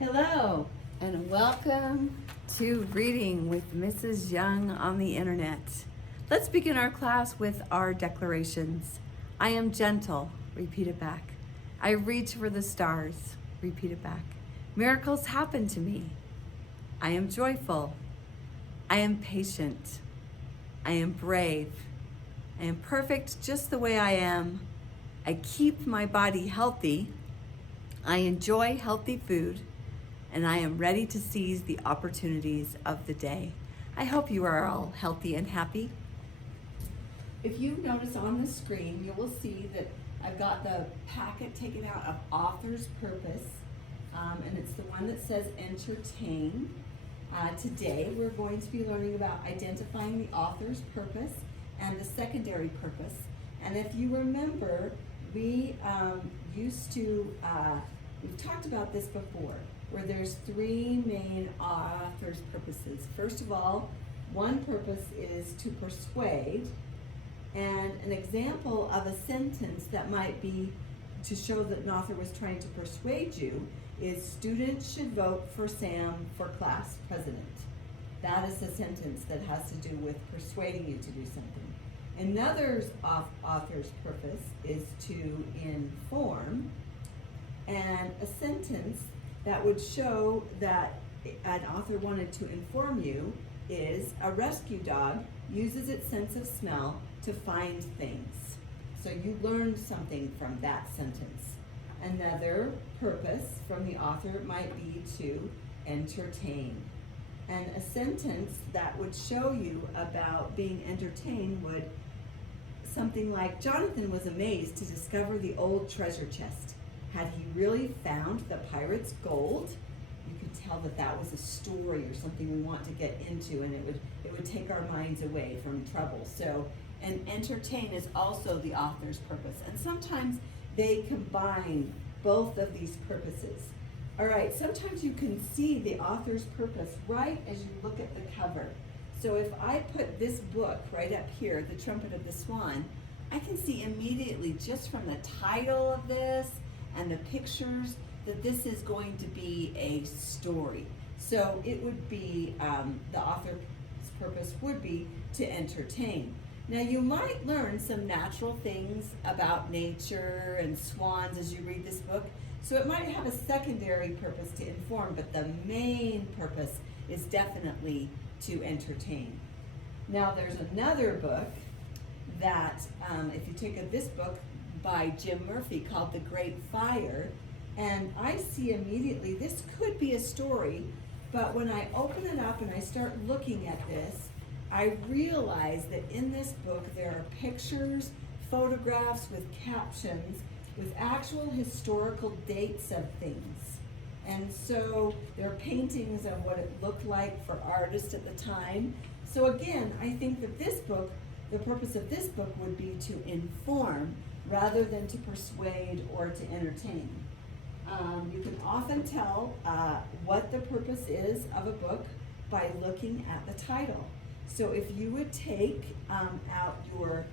Hello, and welcome to Reading with Mrs. Young on the Internet. Let's begin our class with our declarations. I am gentle, repeat it back. I reach for the stars, repeat it back. Miracles happen to me. I am joyful. I am patient. I am brave. I am perfect just the way I am. I keep my body healthy. I enjoy healthy food. And I am ready to seize the opportunities of the day. I hope you are all healthy and happy. If you notice on the screen, you will see that I've got the packet taken out of Author's Purpose, and it's the one that says Entertain. Today we're going to be learning about identifying the author's purpose and the secondary purpose. And if you remember, we we've talked about this before, where there's three main author's purposes. First of all, one purpose is to persuade, and an example of a sentence that might be to show that an author was trying to persuade you is students should vote for Sam for class president. That is a sentence that has to do with persuading you to do something. Another author's purpose is to inform, and a sentence that would show that an author wanted to inform you is a rescue dog uses its sense of smell to find things. So you learned something from that sentence. Another purpose from the author might be to entertain. And a sentence that would show you about being entertained would something like, Jonathan was amazed to discover the old treasure chest. Had he really found the pirate's gold? You could tell that that was a story or something we want to get into, and it would take our minds away from trouble. So, and entertain is also the author's purpose. And sometimes they combine both of these purposes. All right, sometimes you can see the author's purpose right as you look at the cover. So if I put this book right up here, The Trumpet of the Swan, I can see immediately just from the title of this and the pictures that this is going to be a story. So it would be, the author's purpose would be to entertain. Now you might learn some natural things about nature and swans as you read this book, so it might have a secondary purpose to inform, but the main purpose is definitely to entertain. Now there's another book that, if you take this book by Jim Murphy called The Great Fire, and I see immediately this could be a story, but when I open it up and I start looking at this, I realize that in this book there are pictures, photographs with captions, with actual historical dates of things. And so there are paintings of what it looked like for artists at the time. So again, I think that this book, the purpose of this book would be to inform rather than to persuade or to entertain. You can often tell what the purpose is of a book by looking at the title. So if you would take out your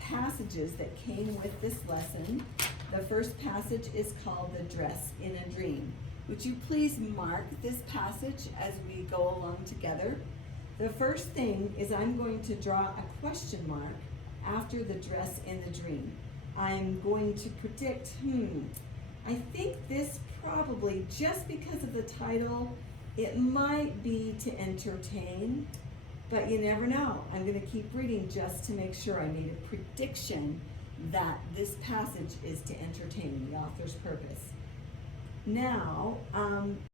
passages that came with this lesson, the first passage is called The Dress in a Dream. Would you please mark this passage as we go along together? The first thing is I'm going to draw a question mark after the dress in the dream. I'm going to predict, I think this probably, just because of the title, it might be to entertain, but you never know. I'm going to keep reading just to make sure I made a prediction that this passage is to entertain, the author's purpose. Now,